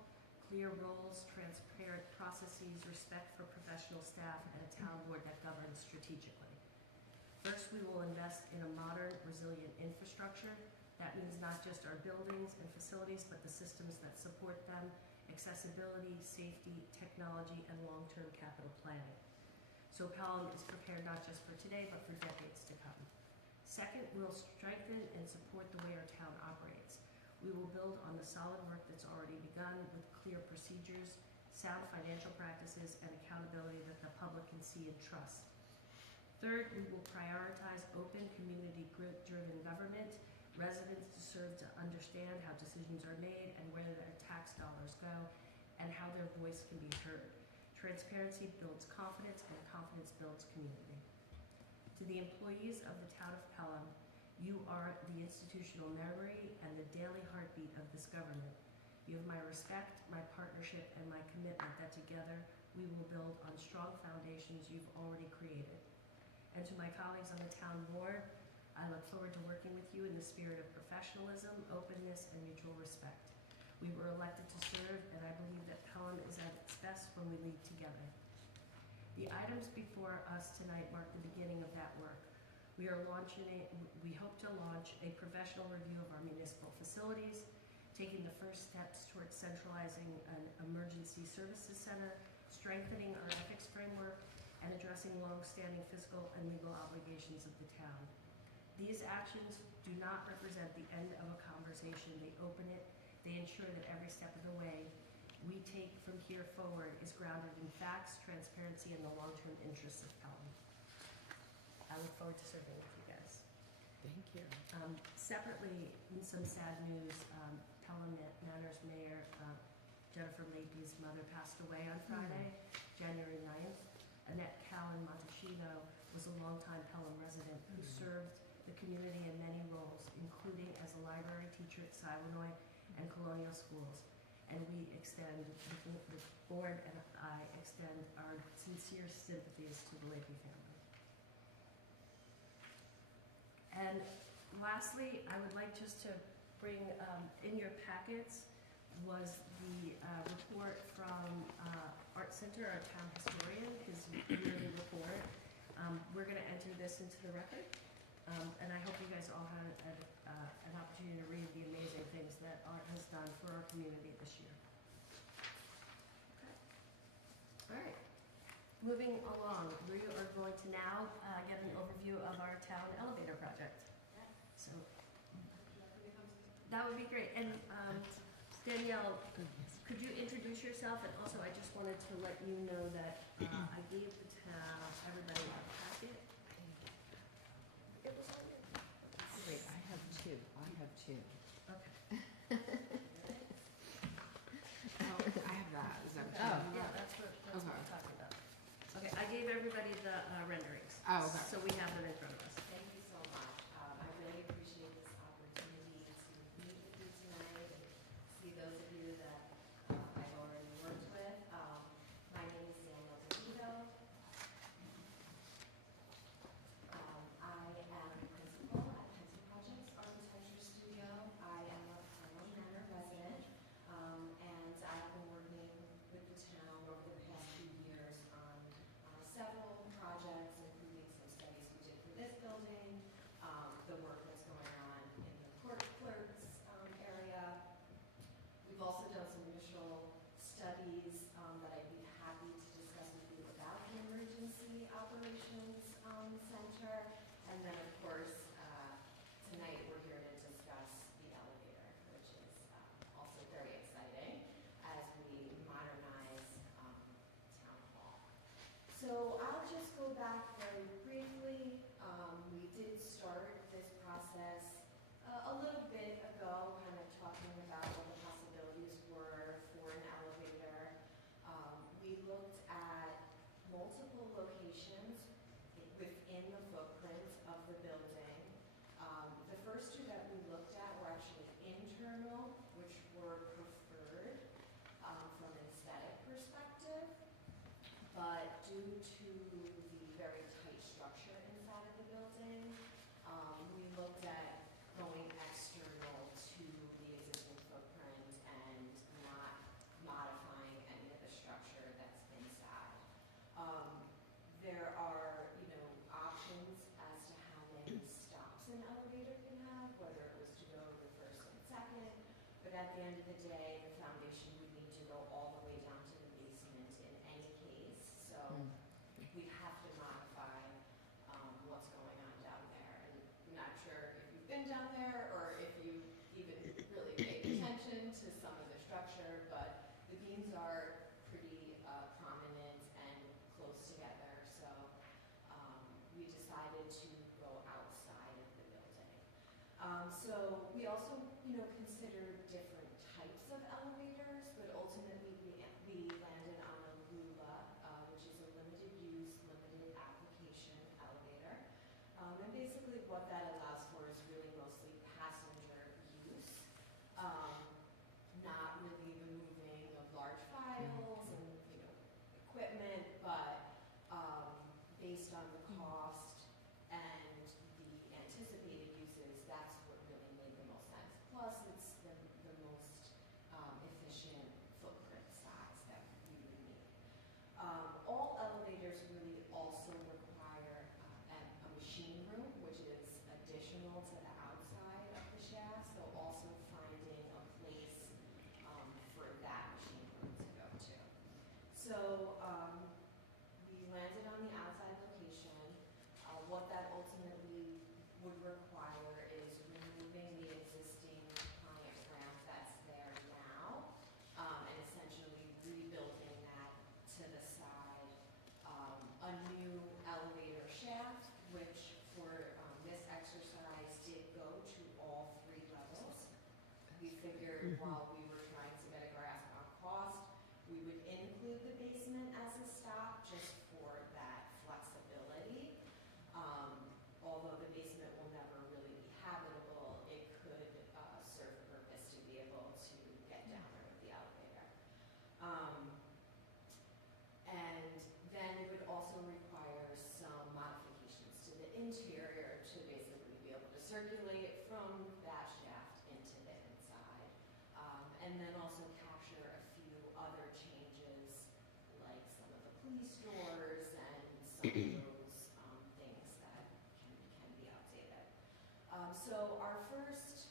clear roles, transparent processes, respect for professional staff, and a town board that governs strategically. First, we will invest in a modern, resilient infrastructure. That means not just our buildings and facilities, but the systems that support them, accessibility, safety, technology, and long-term capital planning. So Pelham is prepared not just for today, but for decades to come. Second, we'll strengthen and support the way our town operates. We will build on the solid work that's already begun with clear procedures, sound financial practices, and accountability that the public can see and trust. Third, we will prioritize open, community-driven government. Residents deserve to understand how decisions are made and where their tax dollars go, and how their voice can be heard. Transparency builds confidence, and confidence builds community. To the employees of the town of Pelham, you are the institutional memory and the daily heartbeat of this government. You have my respect, my partnership, and my commitment that together we will build on strong foundations you've already created. And to my colleagues on the town board, I look forward to working with you in the spirit of professionalism, openness, and mutual respect. We were elected to serve, and I believe that Pelham is at its best when we lead together. The items before us tonight mark the beginning of that work. We hope to launch a professional review of our municipal facilities, taking the first steps towards centralizing an emergency services center, strengthening our ethics framework, and addressing long-standing fiscal and legal obligations of the town. These actions do not represent the end of a conversation. They open it. They ensure that every step of the way we take from here forward is grounded in facts, transparency, and the long-term interests of Pelham. I look forward to serving with you guys. Thank you. Separately, in some sad news, Pelham Manor's Mayor, Jennifer Lapie's mother passed away on Friday, January 9th. Annette Callan Montesino was a longtime Pelham resident who served the community in many roles, including as a library teacher at Siwanoy and Colonial Schools. And we extend, the board and I extend our sincere sympathies to the Lapie family. And lastly, I would like just to bring, in your packets was the report from Art Center, our town historian, his yearly report. We're gonna enter this into the record, and I hope you guys all had an opportunity to read the amazing things that Art has done for our community this year. Okay. All right. Moving along, we are going to now get an overview of our town elevator project. So that would be great. And Danielle, could you introduce yourself? And also, I just wanted to let you know that I gave the town, everybody a packet. It was on your. Wait, I have two. Okay. Oh, I have that. Is that what you Oh. have? Yeah, that's what Okay. we're talking about. Okay, I gave everybody the renderings. Oh, okay. So we have them in front of us. Thank you so much. I really appreciate this opportunity to meet with you tonight and see those of you that I've already worked with. My name is Danielle DeVito. I am the principal at Penton Projects Architecture Studio. I am a Pelham Manor resident, and I've been working with the town over the past few years on several projects, including some studies we did for this building, the work that's going on in the court clerks area. We've also done some initial studies that I'd be happy to discuss with you about the Emergency Operations Center. And then, of course, tonight we're here to discuss the elevator, which is also very exciting as we modernize Town Hall. So I'll just go back very briefly. We did start this process a little bit ago, kind of talking about what the possibilities were for an elevator. We looked at multiple locations within the footprint of the building. The first two that we looked at were actually internal, which were preferred from an aesthetic perspective. But due to the very tight structure inside of the building, we looked at going external to the existing footprint and not modifying any of the structure that's inside. There are, options as to how many stops an elevator can have, whether it was to go to the first and second, but at the end of the day, the foundation would need to go all the way down to the basement in any case, so we'd have to modify what's going on down there. And I'm not sure if you've been down there or if you even really paid attention to some of the structure, but the beams are pretty prominent and close together, so we decided to go outside of the building. So we also, considered different types of elevators, but ultimately we landed on a LULA, which is a limited use, limited application elevator. And basically what that allows for is really mostly passenger use, not really the moving of large files and, equipment, but based on the cost and the anticipated figured while we were trying to get a grasp on cost, we would include the basement as a stop just for that flexibility. Although the basement will never really be habitable, it could serve the purpose to be able to get down there with the elevator. And then it would also require some modifications to the interior to basically be able to circulate from that shaft into the inside. And then also capture a few other changes, like some of the police doors and some of those things that can be outdated. So our first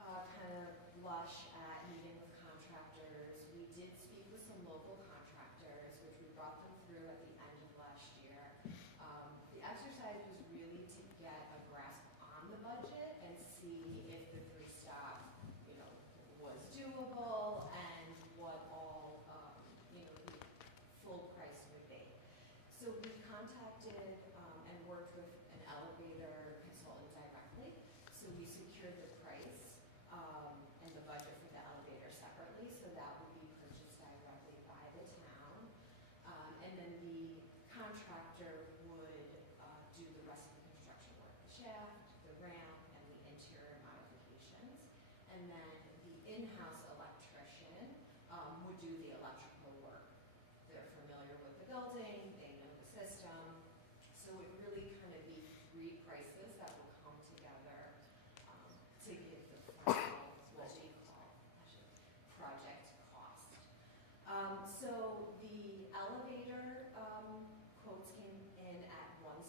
kind of blush at meeting with contractors, we did speak with some local contractors, which we brought them through at the end of last year. The exercise was really to get a grasp on the budget and see if the three-stop, was doable and what all, the full price would be. So we contacted and worked with an elevator consultant directly. So we secured the price and the budget for the elevator separately, so that would be purchased directly by the town. And then the contractor would do the rest of the construction work, the shaft, the ramp, and the interior modifications. And then the in-house electrician would do the electrical work. They're familiar with the building, they know the system, so it would really kind of be three prices that would come together to give the final, what do you call, project cost. So the elevator quotes came in at $165.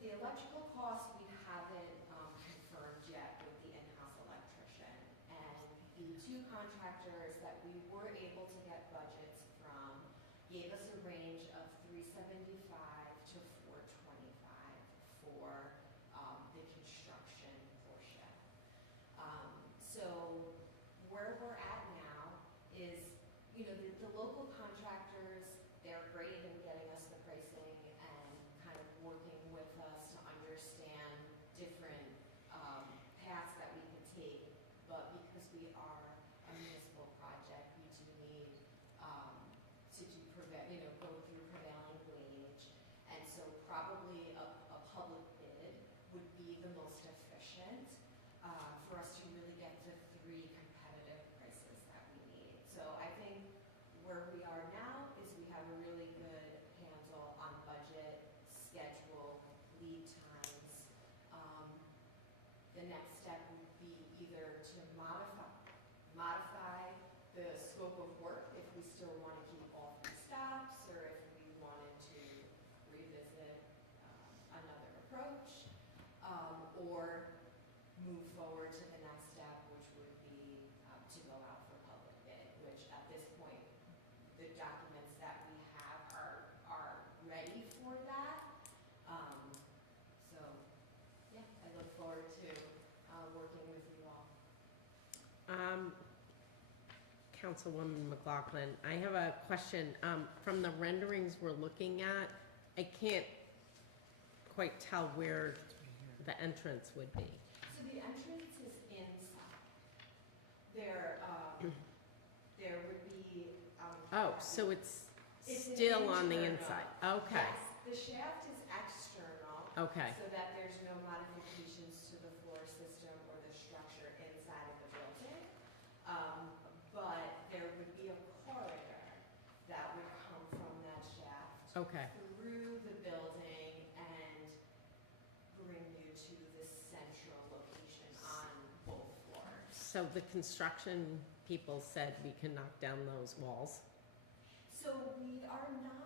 The electrical cost we haven't confirmed yet with the in-house electrician, and the two contractors that we were able to get budgets from gave us a range of $375 to $425 for the construction portion. So where we're at now is, the local contractors, they're great in getting us the pricing and kind of working with us to understand different paths that we could take. But because we are a municipal project, we do need to go through prevailing wage. And so probably a public bid would be the most efficient for us to really get the three competitive prices that we need. So I think where we are now is we have a really good handle on budget, schedule, lead times. The next step would be either to modify the scope of work if we still want to keep all three stops, or if we wanted to revisit another approach, or move forward to the next step, which would be to go out for public bid, which at this point, the documents that we have are ready for that. So, yeah, I look forward to working with you all. Councilwoman McLaughlin, I have a question. From the renderings we're looking at, I can't quite tell where the entrance would be. So the entrance is inside. There would be. Oh, so it's It's an still on the internal. inside? Okay, Yes, the shaft is external. okay, So that there's no modifications to the floor system or the structure inside of the building. But there would be a corridor that would come from that shaft okay. through the building and bring you to the central location on both floors. So the construction people said we can knock down those walls? So we are not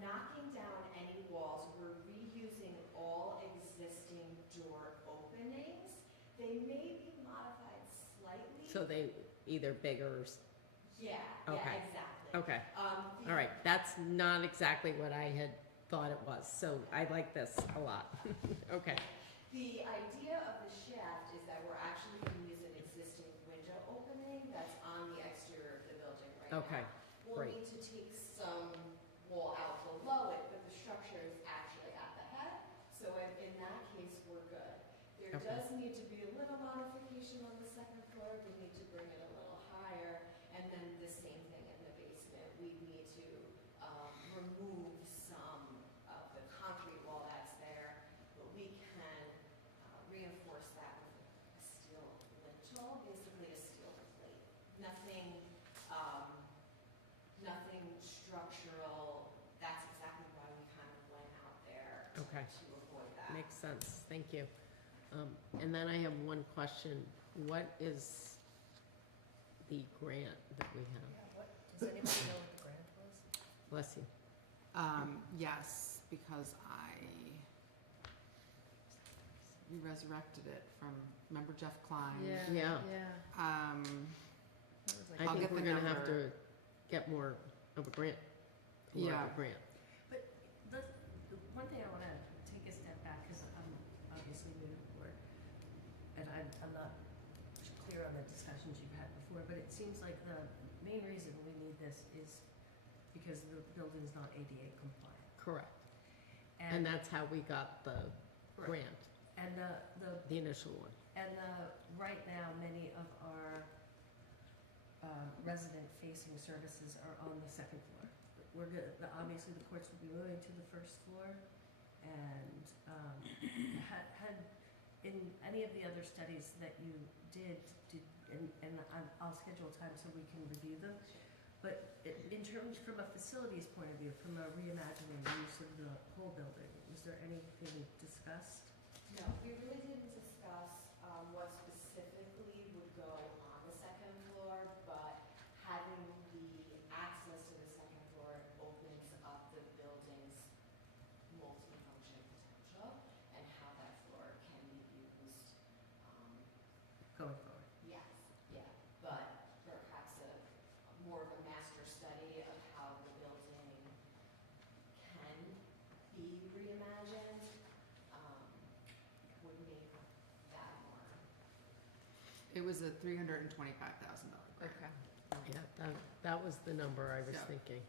knocking down any walls. We're reusing all existing door openings. They may be modified slightly. So they either bigger or, Yeah, Okay. exactly. okay, all right. That's not exactly what I had thought it was, so I like this a lot. Okay, The idea of the shaft is that we're actually going to use an existing window opening that's on the exterior of the building right now. okay, We'll great. need to take some wall out below it, but the structure is actually at the head, so in that case, we're good. There Okay. does need to be a little modification on the second floor, we need to bring it a little higher, and then the same thing in the basement. We need to remove some of the concrete wall that's there, but we can reinforce that with a steel lintel, basically a steel plate. Nothing, nothing structural. That's exactly why we kind of went out there Okay. to avoid that. Makes sense, thank you. And then I have one question. What is the grant that we have? Does anybody know what the grant was? Bless you. Yes, because we resurrected it from, remember Jeff Klein? Yeah. Um, That was like- I I'll think get we're the gonna have number. to get more of a grant, a Yeah. larger grant. But the one thing I want to take a step back, because I'm obviously new to the board, and I'm not clear on the discussions you've had before, but it seems like the main reason we need this is because the building's not ADA compliant. Correct. And that's how we got the grant, And the initial one. right now, many of our resident-facing services are on the second floor. We're good, obviously, the courts will be moving to the first floor, and had in any of the other studies that you did, and I'll schedule time so we can review them, but in terms, from a facilities point of view, from a reimagining use of the whole building, was there anything discussed? No, we really didn't discuss what specifically would go on the second floor, but having the access to the second floor opens up the building's multifunction potential and how that floor can be used. Going forward. Yes, yeah, but perhaps more of a master study of how the building can be reimagined would make that more. It was a $325,000 grant. Okay. Yeah, that was the number I was Yeah. thinking.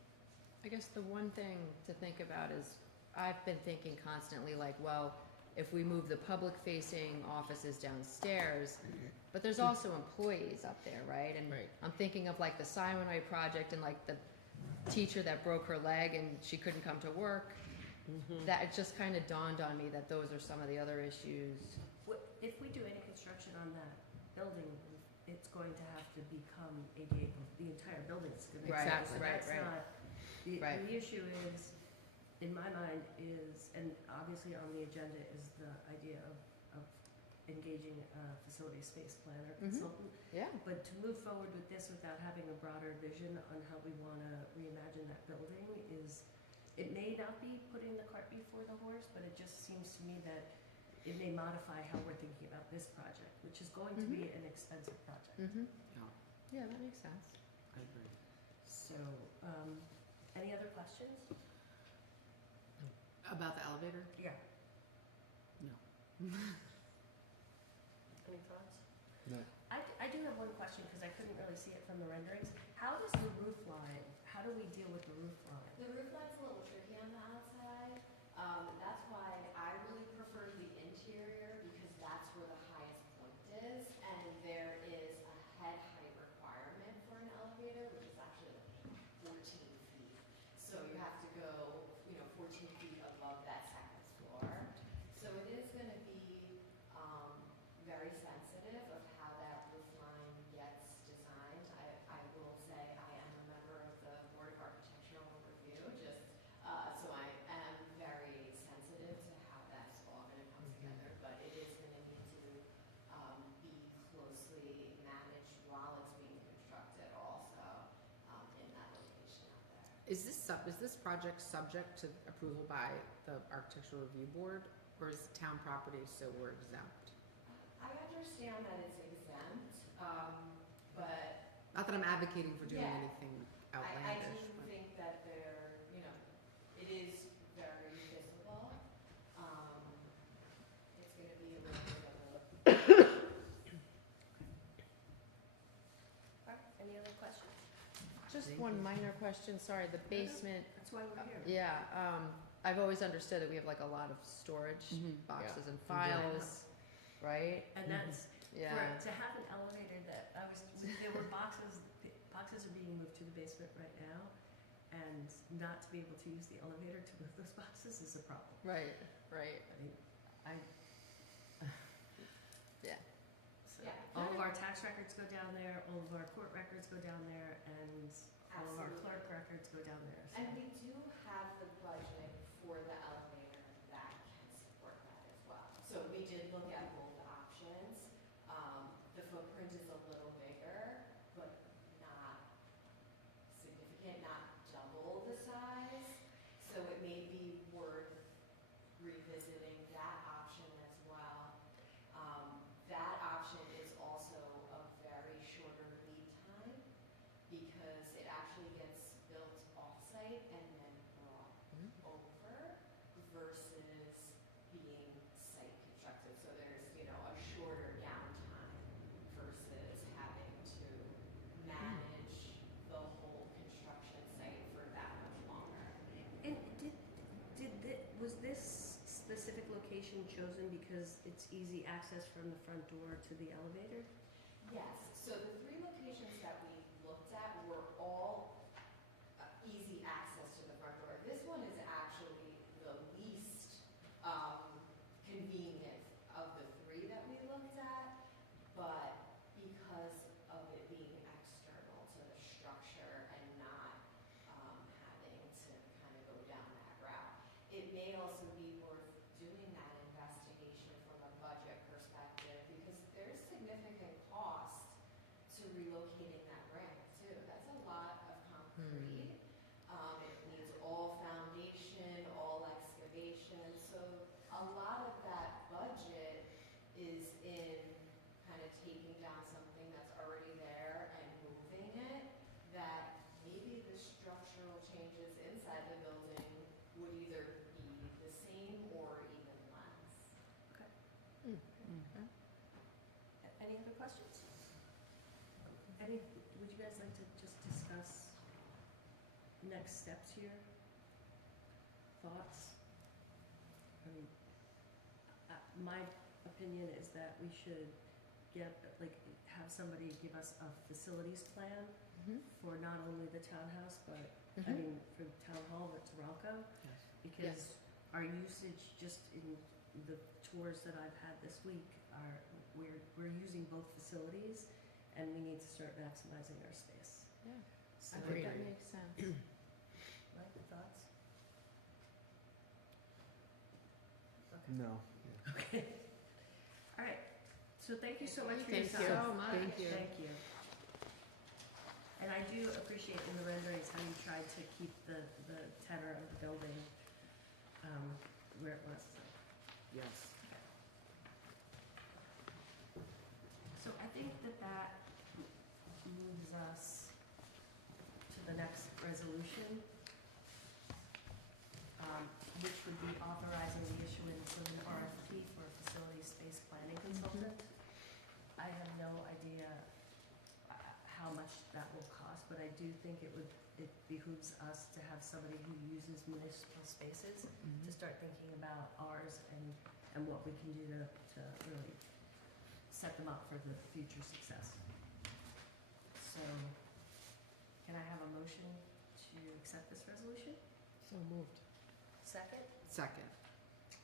I guess the one thing to think about is, I've been thinking constantly like, well, if we move the public-facing offices downstairs, but there's also employees up there, right? And Right. I'm thinking of like the Simonway project and like the teacher that broke her leg and she couldn't come to work. Mhm. That, it just kind of dawned on me that those are some of the other issues. If we do any construction on that building, it's going to have to become ADA, the entire building's going to. Right, Exactly. So right, that's right. not, the Right. issue is, in my mind, is, and obviously on the agenda is the idea of engaging a facility space planner Mhm. consultant. Yeah. But to move forward with this without having a broader vision on how we want to reimagine that building is, it may not be putting the cart before the horse, but it just seems to me that it may modify how we're thinking about this project, which is going to be an expensive project. Mm-hmm. Yeah, Yeah, that makes sense. I agree. So, any other questions? About the elevator? Yeah. No. Any thoughts? No. I do have one question, because I couldn't really see it from the renderings. How does the roof line, how do we deal with the roof line? The roof line's a little tricky on the outside. That's why I really prefer the interior because that's where the highest point is. And there is a head height requirement for an elevator, which is actually 14 feet. So you have to go, 14 feet above that second floor. So it is going to be very sensitive of how that roof line gets designed. I will say I am a member of the Board of Architectural Review, just so I am very sensitive to how that's all going to come together. But it is going to need to be closely managed while it's being constructed also in that location out there. Is this project subject to approval by the Architectural Review Board, or is town property so we're exempt? I understand that it's exempt, but Not that I'm advocating for doing Yeah. anything I outlandish, do but think that there, it is very visible. It's gonna be a little bit of a. Any other questions? Just Thank one you. minor question, sorry, the basement, That's why we're here. yeah, I've always understood that we have like a lot of storage Mhm. boxes and Yeah. files. right? And that's, Yeah. to have an elevator that, there were boxes are being moved to the basement right now, and not to be able to use the elevator to move those boxes is a problem. Right, right. I mean, Yeah. so, Yeah. all of our tax records go down there, all of our court records go down there, and all of our Absolutely. clerk records go down there, so. And we do have the budget for the elevator that can support that as well. So we did look at both options. The footprint is a little bigger, but not significant, not double the size. So it may be worth revisiting that option as well. That option is also a very shorter lead time because it actually gets built off-site and then brought over versus being site constructed. So there's, a shorter downtime versus having to manage the whole construction site for that much longer. And was this specific location chosen because it's easy access from the front door to the elevator? Yes, so the 3 locations that we looked at were all easy access to the front door. This one is actually the least convenient of the 3 that we looked at, but because of it being external to the structure and not having to kind of go down that route, it may also be worth doing that investigation from a budget perspective because there's significant cost to relocating that ramp too. That's a lot of concrete. It needs all foundation, all excavation, and so a lot of that budget is in kind of taking down something that's already there and moving it, that maybe the structural changes inside the building would either be the same or even less. Any other questions? Would you guys like to just discuss next steps here? Thoughts? I mean, my opinion is that we should have somebody give us a facilities plan for not only the townhouse, but, I mean, for the town hall, but Toronto. Yes. Because our usage, just in the tours that I've had this week, we're using both facilities, and we need to start maximizing our space. Yeah. So, I think that makes sense. Mike, thoughts? No. Okay. All right, so thank you so much for your Thank time. you so much. Thank you. Thank you. And I do appreciate in the renderings how you tried to keep the tenor of the building, where it was. Yes. So I think that moves us to the next resolution, which would be authorizing the issuance of an RFP for a facility space planning consultant. I have no idea how much that will cost, but I do think it behooves us to have somebody who uses municipal spaces to start thinking about ours and what we can do to really set them up for the future success. So, can I have a motion to accept this resolution? So moved. Second? Second.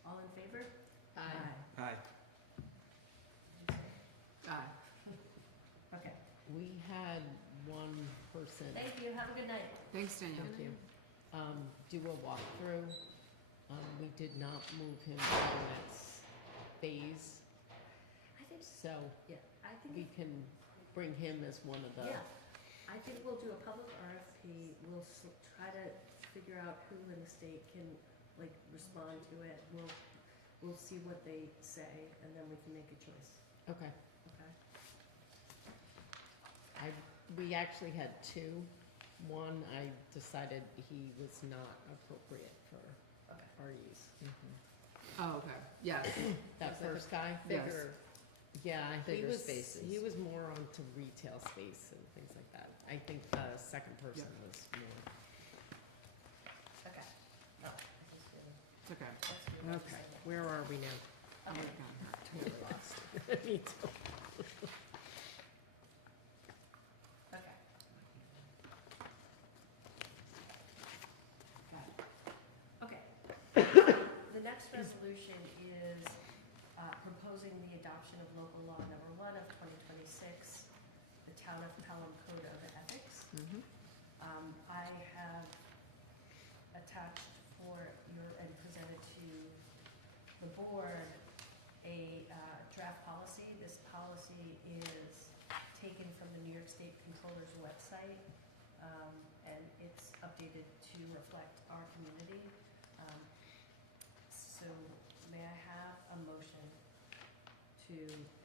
All in favor? Aye. Hi. Aye. Okay, We had one person, thank you, have a good night. Thanks, Danielle. thank you, do a walkthrough. We did not move him to the next phase, I think, so yeah, I we think, can bring him as one of the. yeah, I think we'll do a public RFP, we'll try to figure out who in the state can, respond to it. We'll see what they say, and then we can make a choice, Okay. okay? We actually had two. One, I decided he was not appropriate for Okay. our use. Oh, okay. Yes. That first guy? Yes. Yeah, Bigger spaces. he was more onto retail space and things like that. I think the second person was more. Okay. Oh, I just really- It's okay. that's really Okay, where are we now? Oh, my God. Totally lost. Me too. Okay. Okay. The next resolution is proposing the adoption of local law number 1 of 2026, the Town of Pelham Code of Ethics. Mhm. I have attached for your, and presented to the board a draft policy. This policy is taken from the New York State Controller's website, and it's updated to reflect our community. So may I have a motion to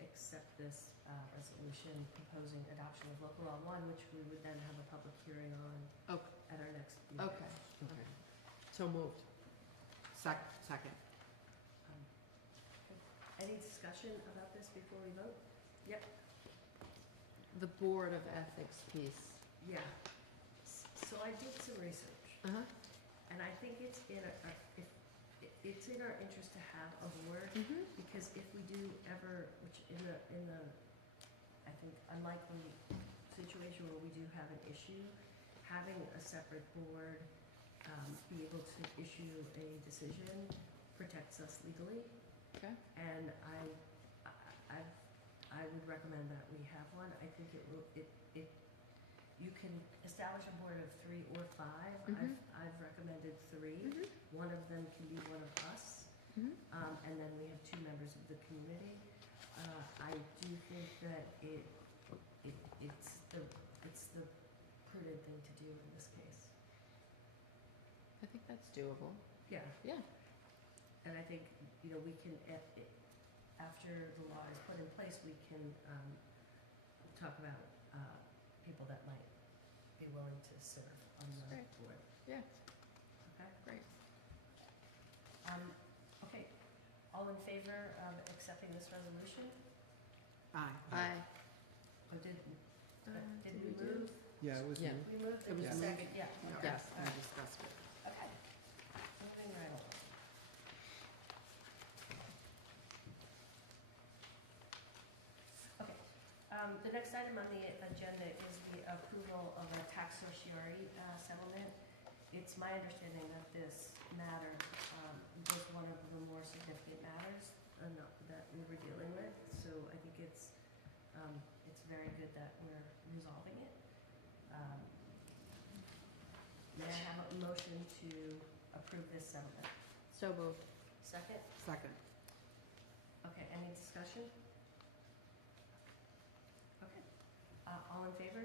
accept this resolution proposing adoption of local law 1, which we would then have a public hearing on Okay. at our next meeting? Okay. Okay. So moved. Second. Any discussion about this before we vote? Yep. The Board of Ethics piece. Yeah. So I did some research, Uh-huh. and I think it's in it's in our interest to have a board, Mhm. because if we do ever, which in the I think unlikely situation where we do have an issue, having a separate board be able to issue a decision protects us legally. Okay. And I would recommend that we have one. I think you can establish a board of 3 or 5. Mhm. I've recommended 3. Mhm. One of them can be one of us, Mhm. and then we have 2 members of the community. I do think that it's the prudent thing to do in this case. I think that's doable. Yeah. Yeah. And I think, we can, after the law is put in place, we can talk about people that might be willing to serve on the Great. board. Yeah. Okay? Great. Okay, all in favor of accepting this resolution? Aye. Aye. Or did Did we we do? move? Yeah, it was. Yeah. We moved, It there was was a moved. second, yeah. No, okay, Yes. all We right. discussed it. Okay, moving right along. Okay, the next item on the agenda is the approval of a tax certiorari settlement. It's my understanding that this matter was one of the more significant matters that we were dealing with, so I think it's very good that we're resolving it. May I have a motion to approve this settlement? So moved. Second? Second. Okay, any discussion? Okay, all in favor?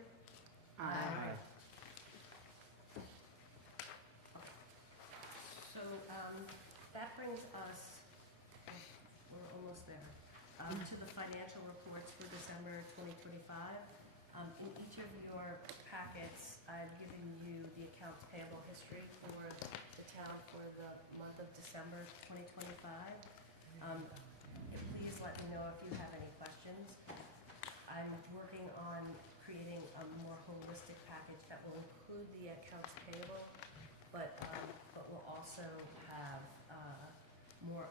Aye. So, that brings us, we're almost there, to the financial reports for December 2025. In each of your packets, I've given you the accounts payable history for the town for the month of December 2025. Please let me know if you have any questions. I'm working on creating a more holistic package that will include the accounts payable, but will also have more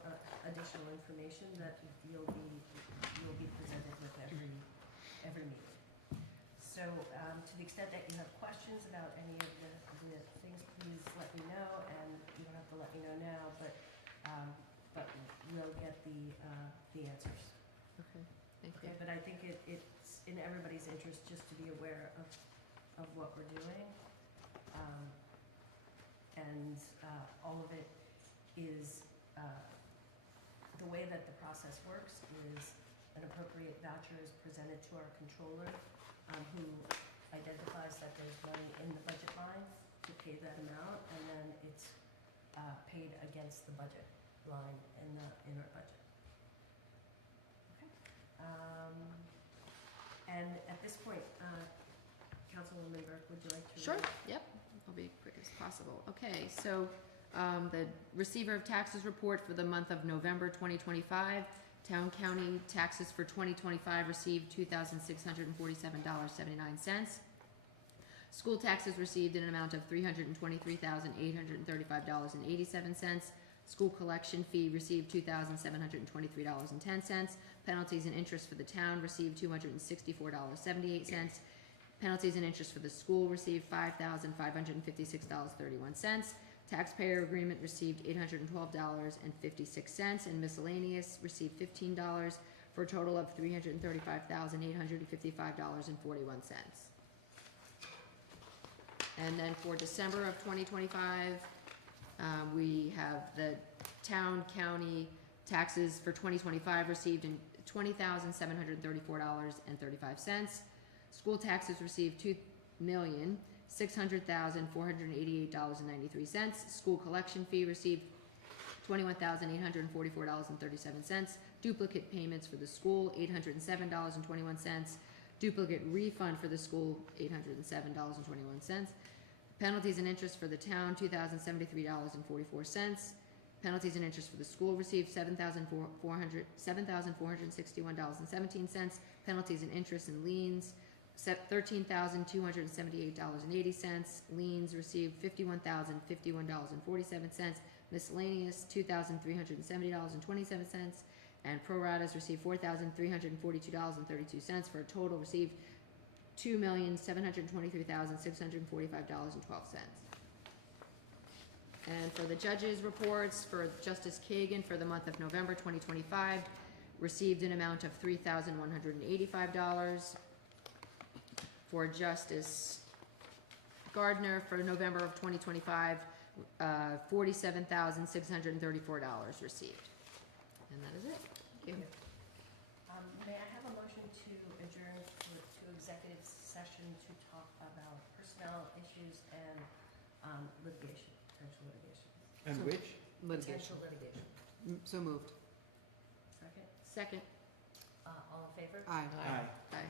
additional information that you'll be presented with every meeting. So to the extent that you have questions about any of the things, please let me know, and you don't have to let me know now, but we'll get the answers. Okay. Thank you. Okay, but I think it's in everybody's interest just to be aware of what we're doing. And all of it is, the way that the process works is an appropriate voucher is presented to our controller, who identifies that there's money in the budget line to pay that amount, and then it's paid against the budget line in our budget. Okay. And at this point, Councilwoman Burke, would you like to? Sure, yep, I'll be quick as possible. Okay, so, the receiver of taxes report for the month of November 2025, Town County taxes for 2025 received $2,647.79. School taxes received in an amount of $323,835.87. School collection fee received $2,723.10. Penalties and interest for the town received $264.78. Penalties and interest for the school received $5,556.31. Taxpayer agreement received $812.56, and miscellaneous received $15 for a total of $335,855.41. And then for December of 2025, we have the town, county taxes for 2025 received in $20,734.35. School taxes received $2,600,488.93. School collection fee received $21,844.37. Duplicate payments for the school, $807.21. Duplicate refund for the school, $807.21. Penalties and interest for the town, $2,073.44. Penalties and interest for the school received $7,461.17. Penalties and interest and liens, $13,278.80. Liens received $51,051.47. Miscellaneous, $2,370.27. And pro ratas received $4,342.32 for a total received $2,723,645.12. And for the judges' reports, for Justice Kagan for the month of November 2025, received an amount of $3,185. For Justice Gardner for November of 2025, $47,634 received. And that is it. Thank you. May I have a motion to adjourn to executive session to talk about personnel issues and litigation, potential litigation? And So- which? Potential litigation. So moved. Second, Second. all in favor? Aye. Aye. Aye.